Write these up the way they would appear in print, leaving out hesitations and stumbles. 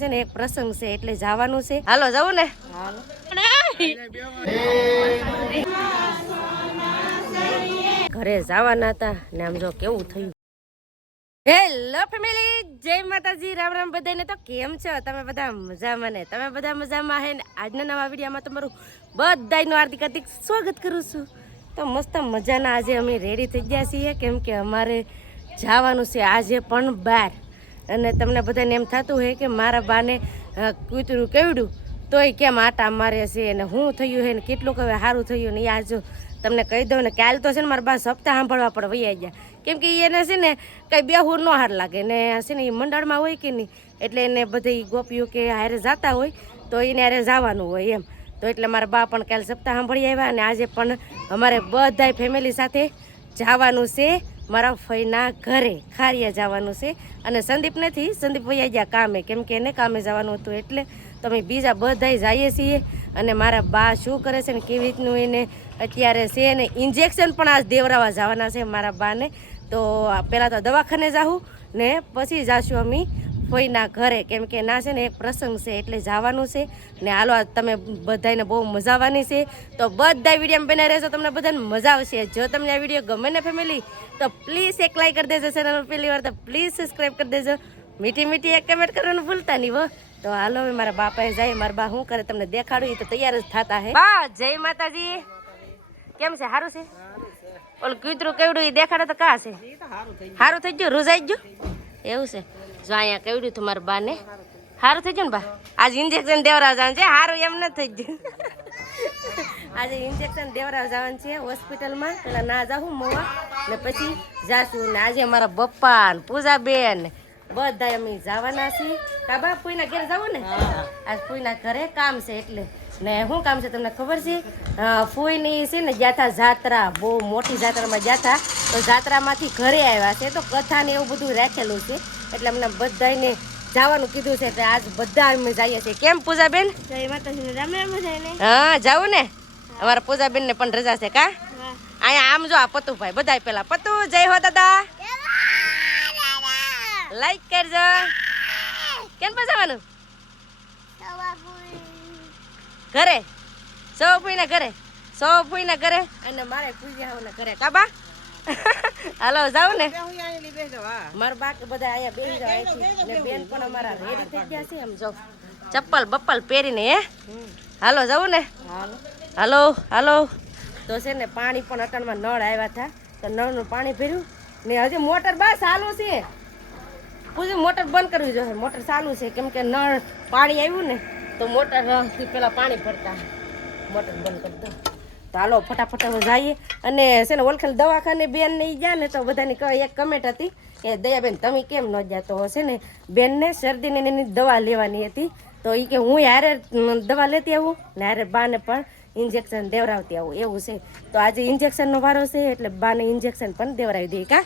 છે ને એક પ્રસંગ છે એટલે જવાનું છે. હાલો જવું ને. હાલો ઘરે જવાના હતા ને આમ જો કેવું થયું. હેલો ફેમિલી, જય માતાજી, રામ રામ બધાને. તો કેમ છો તમે બધા? મજામાં ને? તમે બધા મજામાં હે ને? આજના નવા વિડીયોમાં તમારું બધાનું હાર્દિક હાર્દિક સ્વાગત કરું છું. તો મસ્ત મજાના આજે અમે રેડી થઈ ગયા છીએ કેમ કે અમારે જવાનું છે આજે પણ બહાર. અને તમને બધાને એમ થતું હોય કે મારા બાને કૂતરું કેવડું તોય કેમ આટા મારે છે અને શું થયું છે ને કેટલું હવે સારું થયું ને. આજ તમને કહી દઉં ને કાલ તો છે ને મારા બા સપ્તાહ સાંભળવા પડે વૈયા ગયા કેમ કે એને છે ને કંઈ બેહુર ન હાર લાગે ને છે ને એ મંડળમાં હોય કે નહીં એટલે એને બધી ગોપીઓ કે હારે જતા હોય તો એને હારે જવાનું હોય એમ. તો એટલે મારા બા પણ કાલે સપ્તાહ સાંભળી આવ્યા અને આજે પણ અમારે બધાય ફેમિલી સાથે જવાનું છે મારા ફઈના ઘરે ખારિયા જવાનું છે. અને સંદીપ નથી, સંદીપ વૈયા ગયા કામે કેમ કે એને કામે જવાનું હતું એટલે તમે બીજા બધાય જઈએ છીએ. અને મારા બા શું કરે છે ને કેવી રીતનું એને અત્યારે છે ને ઇન્જેક્શન પણ આજ દેવરાવા જવાના છે મારા બાને. તો પહેલાં તો દવાખાને જાઉં ને પછી જાશું અમે ફઈના ઘરે કેમ કે ના છે ને એક પ્રસંગ છે એટલે જવાનું છે. ને હાલો તમે બધાને બહુ મજા આવવાની છે તો બધા વિડીયો બનાવી રહેશો, તમને બધાને મજા આવશે. જો તમને આ વિડીયો ગમે ને ફેમિલી તો પ્લીઝ એક લાઈક કરી દેજો, ચેનલ પહેલી વાર તો પ્લીઝ સબસ્ક્રાઈબ કરી દેજો, મીઠી મીઠી એક કમેન્ટ કરવાનું ભૂલતા નહીં હો. તો હાલો હવે મારા બાપાએ જાય, મારા બા શું કરે તમને દેખાડું. એ તો તૈયાર જ થતા હે. બા જય માતાજી, કેમ છે? સારું છે? ઓલું કૂતરું કેવડું એ દેખાડે તો કા છે? સારું થઈ ગયું, રૂઝાઈ ગયું એવું છે. જો અહીંયા કેવડું હતું મારા બા ને સારું થઈ ગયું ને બા? આજે ઇન્જેક્શન દેવરાવ જવાનું છે. સારું એમ નથી થઈ ગયું. આજે ઇન્જેક્શન દેવરાવ જવાનું છે હોસ્પિટલમાં. પેલા ના જાઉં મોવા ને પછી જાશું. ને આજે મારા પપ્પા ને પૂજાબેન બધા અમે જવાના છીએ. કાબા ફૂઈના ઘરે જવું ને? આજ ફૂઈના ઘરે કામ છે એટલે. ને શું કામ છે તમને ખબર છે? ફૂઈની છે ને ગયા હતા જાત્રા, બહુ મોટી જાત્રામાં ગયા હતા. તો જાત્રામાંથી ઘરે આવ્યા છે તો કથા ને એવું બધું રાખેલું છે એટલે અમને બધાને જવાનું કીધું છે. તો આજ બધા અમે જઈએ છીએ. કેમ પૂજાબેન? હા જાવું ને. અમારા પૂજાબેન ને પણ રજા છે કા? અહીંયા આમ જો આ પતુભાઈ બધા પેલા પતુ જય હો દાદા લાઈક કરજો. કેમ જવાનું? ઘરે સોફુઈના ઘરે, સોફુઈના ઘરે અને મારે પૂજાઓના ઘરે. કાબા હાલો જાવ ને. મારા બાકી બધા અહીંયા બેસી જાય ને બેન પણ અમારા રેડી થઈ ગયા છે. આમ જો ચપ્પલ બપ્પલ પહેરીને. હે હાલો જવું ને? હાલો હાલો. તો છે ને પાણી પણ અટણમાં નળ આવ્યા હતા તો નળનું પાણી ભર્યું ને હજી મોટર બસ ચાલુ છે. પૂછ્યું મોટર બંધ કરવી જોઈએ. મોટર ચાલુ છે કેમ કે નળ પાણી આવ્યું ને તો મોટરથી પેલા પાણી ભરતા. મોટર બંધ કરી દો. તો હાલો ફટાફટ હવે જઈએ. અને છે ને ઓળખેલ દવાખાને બેન ને ગયા ને તો બધાની એક કમેન્ટ હતી કે દયાબેન તમે કેમ ન ગયા? તો છે ને બેનને શરદીને એની દવા લેવાની હતી તો એ કે હું હારે દવા લેતી આવું ને હારે બાને પણ ઇન્જેક્શન દેવરાવતી આવું એવું છે. તો આજે ઇન્જેક્શનનો વારો છે એટલે બાને ઇન્જેક્શન પણ દેવરાવી દઈએ કા?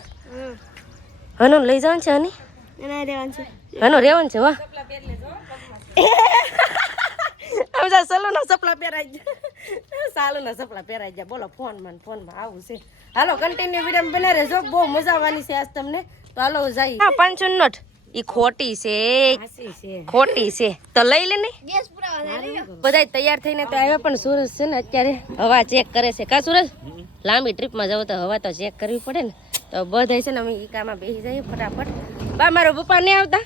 હનુ લઈ જવાનું છે? હની હનુ રેવાનું છે. વાહ સલુના સપલા પહેરાઈ ગયા, સાલુના સપલા પહેરાઈ ગયા. બોલો ફોનમાં આવું છે. હાલો કન્ટિન્યુ વિડીયો બના રહેજો, બહુ મજા આવવાની છે આજ તમને. તો હાલો જઈએ. 500 નોટ ઈ ખોટી છે, ખોટી છે તો લઈ લે ને. બધા તૈયાર થઈને તો આવ્યા પણ સુરજ છે ને અત્યારે હવા ચેક કરે છે કા? સુરજ લાંબી ટ્રીપમાં જાવ તો હવા તો ચેક કરવી પડે ને. તો બધા છે ને અમે ઈકામાં બેસી જઈએ ફટાફટ. બા મારો પપ્પા નહીં આવતા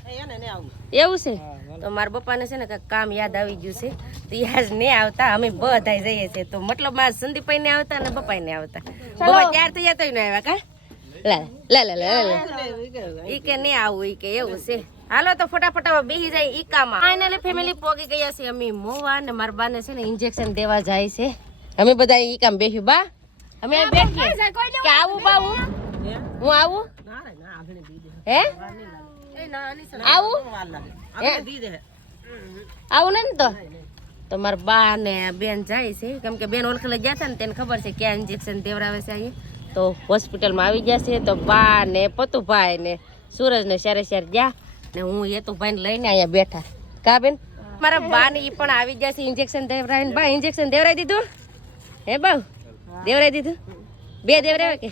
એવું છે? તો મારા પપ્પાને છે ને કંઈક કામ યાદ આવી ગયું છે તો યાદ નહીં આવતા. અમે બધા જઈએ છીએ તો મતલબ મારા સંદીપભાઈ ને આવતા અને પપ્પા ને આવતા. બપા ત્યાર થઈ જતો ને આવ્યા કા? ઈ કે નહીં આવું ઈ કે એવું છે. હાલો તો ફટાફટ બેસી જાય ઈકામાં. ફાઇનલી ફેમિલી પોગી ગયા છે અમે મોવા ને મારા બાને છે ને ઇન્જેક્શન દેવા જાય છે. અમે બધા ઈકામાં બેસ્યું. બા અમે બેઠીએ કે આવું બાવું? હું આવું? હે આવું? આવું ને તો મારા બા ને બેન જાય છે કેમ કે બેન ઓળખેલા ગયા હતા ને તેને ખબર છે ક્યાં ઇન્જેક્શન દેવડાવે છે અહીંયા. તો હોસ્પિટલમાં આવી ગયા છે તો બા ને પતુભાઈ ને સૂરજ ને શેરે ગયા ને હું હેતુભાઈ ને લઈને અહીંયા બેઠા કા બેન? મારા બા ને ઈ પણ આવી ગયા છે ઇન્જેક્શન દેવડાવીને. બા ઇન્જેક્શન દેવડાવી દીધું? હે બા દેવડાવી દીધું? 2 દેવડાવે કે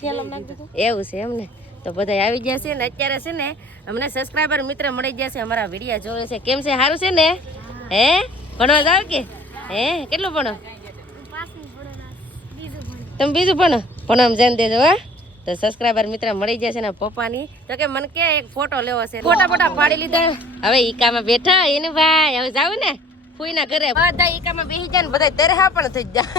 એવું છે એમને? તો બધા આવી ગયા છે ને અત્યારે છે ને અમને સબસ્ક્રાઈબર મિત્ર મળી ગયા છે, અમારા વિડીયો જોવે છે. કેમ છે, સારું છે ને? હે ભણવા જાવ કે હે કેટલું ભણો? તમે બીજું ભણો? ભણવા જઈને દેજો. હા, તો સબસ્ક્રાઈબર મિત્ર મળી જશે ને પપ્પાની. તો કે મને કે એક ફોટો લેવો છે. ફોટા પાડી લીધા. હવે ઈકામાં બેઠા એને ભાઈ. હવે જાવ ને ફૂઈના ઘરે. બધા ઈકામાં બેસી જાય ને બધા તરહા પણ થઈ જાય.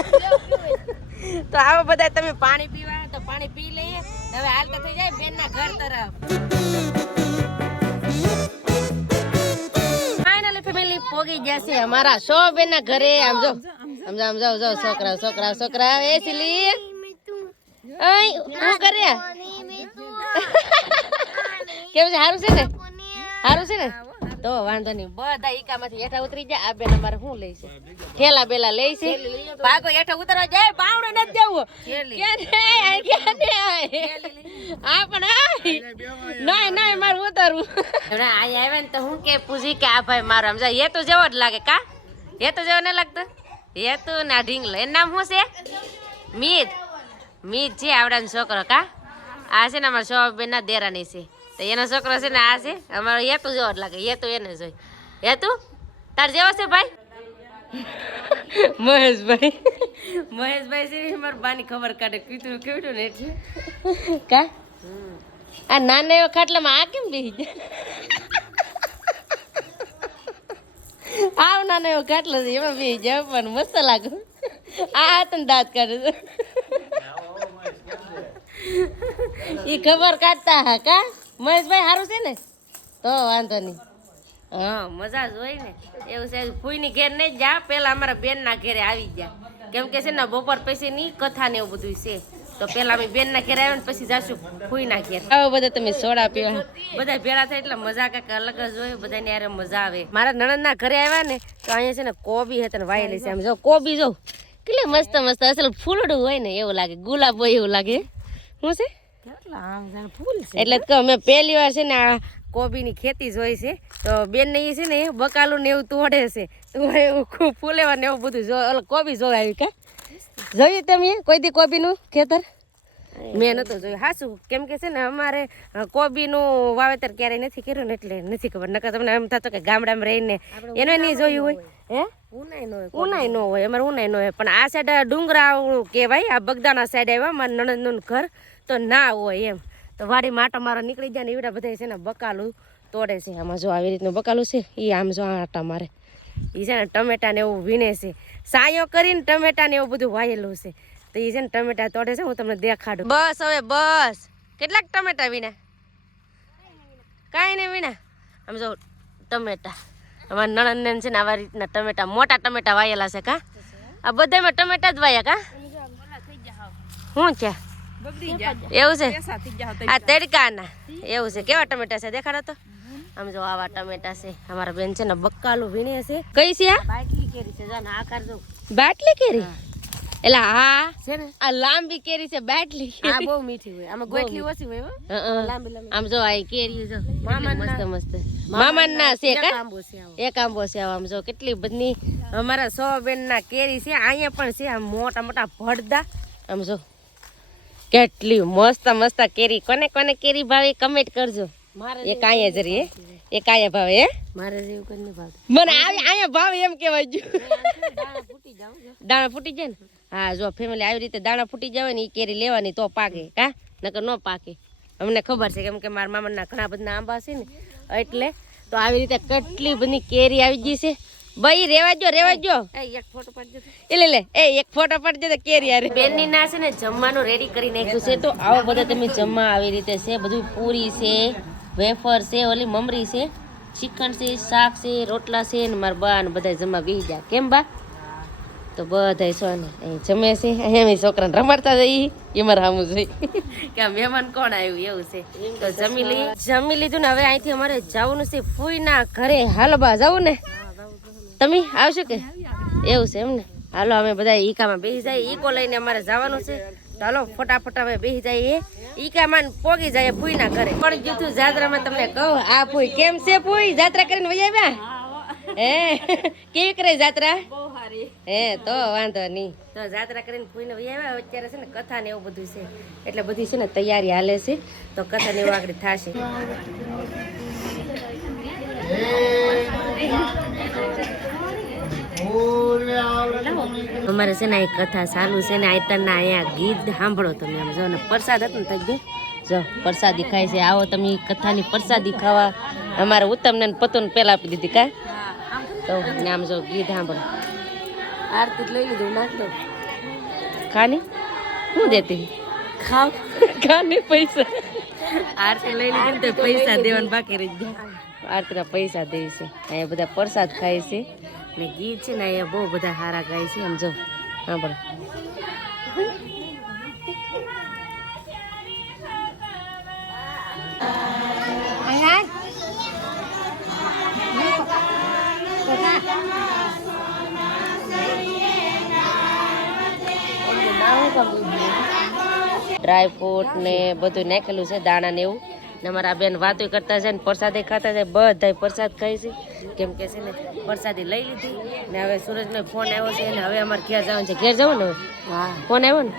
તો આવો બધા તમે પાણી પીવા તો પાણી પી લઈએ. હવે હાલતા થઈ જાય બેનના ઘર તરફ. ફાઇનલી ફેમિલી પોગી ગયા છે અમારા સો બેનના ઘરે. આમ જો સમજાવ છોકરા એ સિલી હું કરે કેમ છે? સારું છે ને? તો વાંધો નહીં. બધા ઈકામાંથી હેઠા ઉતરી જાય. આ બેન અમારે શું લઈ છે? ઠેલા બેલા લઈ છે. ભાગો હેઠા ઉતરવા જાય. બાવડે નથી જવું. હા પણ ના મારું ઉતારવું. અહીંયા આવ્યા ને તો હું કે પૂછી કે આ ભાઈ મારો સમજા એ તો જેવો જ લાગે. કા એ તો જેવો નહીં લાગતો? એ તો ના ઢીંગલો. એનું નામ શું છે? મીત છે આવડાનો છોકરો. કા આ છે ને અમારા શોભાબેન ના દેરાની છે. તો એનો છોકરો છે ને આ છે અમારો. એ તો જેવો જ લાગે. એ તો એને જોઈ. એ તું તાર જેવો છે ભાઈ? મહેશભાઈ છે ને મારા બાની ખબર કાઢે. કીધું કેવડું ને એટલે કા આ નાના એવા ખાટલામાં આ કેમ બેસી જાય? આવ નાનો એવો ખાટલો છે એમાં બેસી જાય પણ મસ્ત લાગે. આ તને દાંત કાઢે ઈ ખબર કાઢતા હા. કા મહેશભાઈ સારું છે ને? તો વાંધો નહીં. હા મજા જ હોય ને. એવું છે ફૂઈની ઘેર નહીં જા, પેલા અમારા બેનના ઘેરે આવી ગયા. કેમ કે છે ને બપોર પછી ની કથા ને એવું બધું છે. તો પેલા અમે બેનના ઘેર આવ્યા ને પછી જાશું ફૂઈના ઘેર. આવો બધા તમે સોડા પીવા બધા ભેળા થાય એટલે મજા કંઈક અલગ જ હોય. બધાને યાર મજા આવે. મારા નણંદના ઘરે આવ્યા ને તો અહીંયા છે ને કોબી હતી ને વાયેલી છે. આમ જો કોબી જો કેટલી મસ્ત અસલ ફૂલડું હોય ને એવું લાગે. ગુલાબ હોય એવું લાગે. શું છે? એટલે જ કહું મેં પહેલી વાર છે ને આ કોબીની ખેતી જોઈ છે. તો બેન ને એ છે ને બકાલું ને એવું તોડે છે. એવું ફૂલેવા ને એવું બધું કોબી જોવા આવી. કા જોયું તમે કોઈ દી કોબીનું ખેતર? મેં નતું જોયું હાસું. કેમ કે છે ને અમારે કોબીનું વાવેતર ક્યારેય નથી કર્યું ને એટલે નથી ખબર. નકર તમને એમ થતો કે ગામડામાં રહીને એને નહીં જોયું હોય. હે ઉનાઈ નો હોય. અમારે ઉનાઈ નો હોય. પણ આ સાઈડ ડુંગરા કહેવાય. આ બગદાણા સાઈડ આવ્યા મારા નણંદનું ઘર તો ના હોય એમ. તો વાડી માટો મારો નીકળી જાય ને એવડા બધા છે ને બકાલું તોડે છે. આમાં જો આવી રીતનું બકાલું છે. એ આમ જો આટા મારે. એ છે ને ટમેટા ને એવું વીણે છે. સાયો કરીને ટમેટા ને એવું બધું વાયેલું છે. તો એ છે ને ટમેટા તોડે છે. હું તમને દેખાડું. બસ હવે બસ. કેટલાક ટમેટા વીણા? કાંઈ નહીં વીણા. આમ જો ટમેટા અમારા નણંદ છે ને આવા રીતના ટમેટા મોટા ટમેટા વાયેલા છે. કા આ બધામાં ટમેટા જ વાયા? કા શું છે એવું છે? આ તડકાના એવું છે. કેવા ટમેટા છે દેખાડો તો. આમ જો આવા ટમેટા છે. અમારા બેન છે ને બકાલું વીણે છે. કઈ છે આ? બાટલી કેરી છે. જો આકાર જો બાટલી કેરી. એટલે હા છે ને આ લાંબી કેરી છે બાટલી. આ બહુ મીઠી હોય. આમાં ગોટલી ઓછી હોય. લાંબી આમ જો આ કેરી જો મસ્ત મામાના છે. એક આંબો છે. આમ જો કેટલી બધી અમારા સો બેન ના કેરી છે. અહીંયા પણ છે આમ મોટા ભડદા. આમ જો કેટલી મસ્ત કેરી. કોને કેરી ભાવે કમેન્ટ કરજો. એક અહીંયા જરી એક અહીંયા ભાવે. હે મારે જેવું કોઈને ભાવે. મને અહીંયા ભાવે એમ કહેવાય જો. દાણા ફૂટી જાય ને. હા જો ફેમિલી આવી રીતે દાણા ફૂટી જાય ને એ કેરી લેવાની તો પાકે. કા નકર ન પાકે. અમને ખબર છે કેમ કે મારા મામાના ઘણા બધા આંબા છે ને એટલે. તો આવી રીતે કેટલી બધી કેરી આવી ગઈ છે. ભાઈ રેવા જો એક ફોટો પાડજો. એક ફોટો પાડજો તો કેરી આરે. બેનની ના છે ને જમવાનું રેડી કરી નાખ્યું છે. તો આવો બધા તમે જમવા આવી રીતે છે. બધું પૂરી છે, વેફર છે, ઓલી મમરી છે, શ્રીખંડ છે, શાક છે, રોટલા છે ને મારા બા ને બધા જમવા બેસી ગયા. કેમ બા? તો બધા છો ને અહીં જમે છે. એમ છોકરાને રમાડતા જઈએ એ મારે સામું જોઈ કે આ મહેમાન કોણ આવ્યું એવું છે. તો જમી લીધું ને હવે અહીંથી અમારે જવાનું છે ફૂઈના ઘરે. હાલો બા જવું ને? તમે આવશો કે? એવું છે એમ ને. હાલો અમે બધા ઈકામાં બેસી જાય. ઈકો લઈને અમારે જવાનું છે. તો હાલો ફટાફટ અમે બેસી જઈએ ઈકામાં પોગી જાય ફૂઈના ઘરે. પણ કીધું જાત્રામાં તમને કહું આ ફૂઈ કેમ છે? ફૂઈ જાત્રા કરીને વહી આવ્યા? હે કેવી કરે જાત્રા હે તો વાંધો નહીં તો જાત્રા કરીને ફૂઈને વહી આવ્યા અત્યારે છે ને કથા ને એવું બધું છે એટલે બધી છે ને તૈયારી હાલે છે તો કથા ને એવું આગળ થશે અમારે છે ને આ કથા ચાલુ છે ને આઈતરના અહીંયા ગીત સાંભળો તમે આમ જો ને પ્રસાદ હતું ને તઈ જો પ્રસાદી ખાય છે આવો તમે કથાની પ્રસાદી ખાવા અમારે ઉત્તમ ને પતો ને પેલા આપી દીધી કા તો આમ જો ગીત સાંભળો આરતી લઈ લીધું નાખ દો ખાની શું દેતી ખાવ ખાની પૈસા આરતી લઈ લીધી તો પૈસા દેવાના બાકી રહી ગયા આરતીના પૈસા દે છે અહીંયા બધા પ્રસાદ ખાય છે ને ગીત છે ને અહીંયા બહુ બધા સારા ગાય છે આમ જો સાંભળો ડ્રાય ફ્રૂટ ને બધું નાખેલું છે દાણા ને એવું ને અમારા બેન વાતો કરતા છે ને પ્રસાદે ખાતા છે બધા પ્રસાદ ખાય છે કેમ કે છે ને પ્રસાદી લઈ લીધી ને હવે સૂરજનો ફોન આવ્યો છે ને હવે અમારે ઘેર જવાનું છે ઘેર જવું ને હા ફોન આવ્યો ને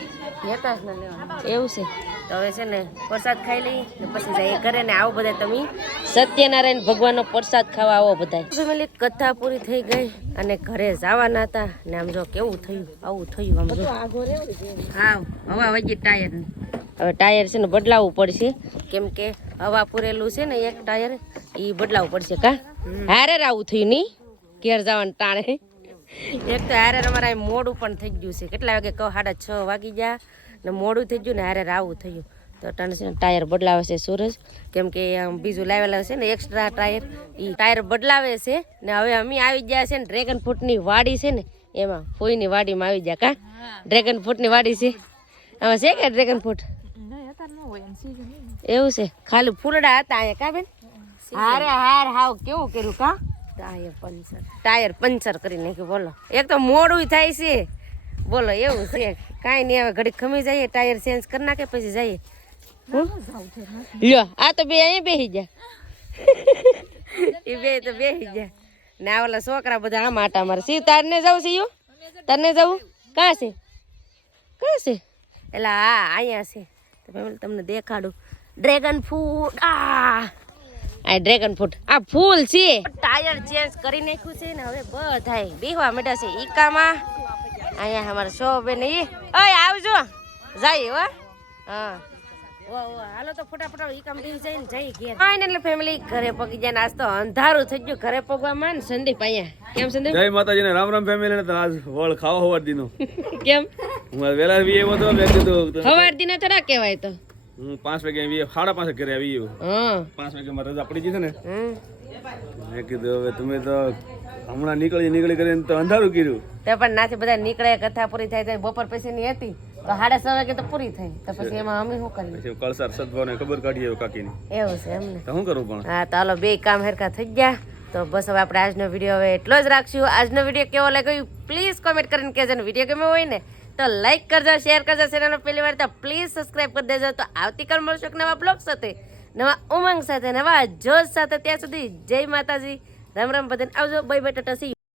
લેતા જ ન લેવાનું એવું છે તો હવે છે ને પ્રસાદ ખાઈ લઈ ને પછી જાય ઘરે ને આવો બધા તમે સત્યનારાયણ ભગવાનનો પ્રસાદ ખાવા આવો બધા ફેમિલી કથા પૂરી થઈ ગઈ અને ઘરે જવાના હતા ને આમ જો કેવું થયું આવું થયું આમ જો હા હવા વગી ટાયર હવે ટાયર છે ને બદલાવવું પડશે કેમ કે હવા પૂરેલું છે ને એક ટાયર એ બદલાવવું પડશે કા હારે આવું થયું નહીં ઘેર જવાનું ટાણે એક તો હારે અમારા મોડું પણ થઈ ગયું છે કેટલા વાગે કહો 6:30 વાગી ગયા ને મોડું થઈ ગયું ને હારે આવું થયું તો ટાણે છે ને ટાયર બદલાવે છે સૂરજ કેમ કે બીજું લાવેલા છે ને એક્સ્ટ્રા ટાયર એ ટાયર બદલાવે છે ને હવે અમે આવી ગયા છે ને ડ્રેગન ફ્રૂટની વાડી છે ને એમાં ફોઈની વાડીમાં આવી ગયા કા ડ્રેગન ફ્રૂટની વાડી છે આમાં છે કે ડ્રેગન ફ્રૂટ એવું છે ખાલી ફૂલડા હતા અહીંયા કા બેન હારે હાર હાવ કેવું કર્યું કા ટાયર પંચર કરી નાખ્યું બોલો એક તો મોડું થાય છે બોલો એવું છે કાંઈ નહીં હવે ઘડી ખમી જઈએ ટાયર ચેન્જ કરી નાખે પછી જઈએ લ્યો આ તો બે અહીંયા બેસી ગયા એ બે તો બેસી ગયા ને આ ઓલા છોકરા બધા આમ આટા મારે શિવ તારને જવું છે યો તને જવું કાં છે એટલે હા અહીંયા છે તમને દેખાડું ડ્રેગન ફ્રૂટ આ ડ્રેગન ફ્રૂટ આ ફૂલ છે ટાયર ચેન્જ કરી નાખ્યું છે ને હવે બધા બેહવા માંડ્યા છે ઈકામાં અહીંયા અમારા શોભેન ઈ ઓય આવજો જાય હો હા હાલો તો ફટાફટ ઈકામ બેસી જાય ને જઈ ઘેર ફાઇનલી ફેમિલી ઘરે પગી જાય ને આજ તો અંધારું થઈ ગયું ઘરે પગવામાં ને સંદીપ અહીંયા કેમ સંદીપ જય માતાજી ને રામ રામ ફેમિલી ને તો આજ વળ ખાવા હવાર દીનો કેમ હું વેલા વી એવો તો મેં કીધું હવાર દીના થોડા કહેવાય તો હું 5 વાગે આવી 5:30 ઘરે આવી હા 5 વાગે મારે રજા પડી ગઈ છે ને મેં કીધું હવે તમે તો હમણાં નીકળી કરીને તો અંધારું કર્યું તે પણ નાથી બધા નીકળે કથા પૂરી થાય બપોર પછી ની હતી તો 6:30 વાગે તો પૂરી થઈ તો પછી એમાં અમે શું કરીએ પછી કળસાર સદભાવને ખબર કાઢીએ કાકીની એવું છે એમને તો શું કરું પણ હા તો હાલો બે કામ હરકા થઈ ગયા તો બસ હવે આપણે આજનો વિડીયો હવે એટલો જ રાખશું આજનો વિડીયો કેવો લાગ્યો પ્લીઝ કોમેન્ટ કરીને કહેજો ને વિડીયો ગમ્યો હોય ને તો લાઈક કરજો શેર કરજો ચેનલ પહેલી વાર તો પ્લીઝ સબસ્ક્રાઇબ કરી દેજો તો આવતીકાલ મળશું નવા બ્લોગ સાથે નવા ઉમંગ સાથે નવા જોશ સાથે ત્યાં સુધી જય માતાજી રામ રામ બધાને આવજો બાય બાય ટાટા સી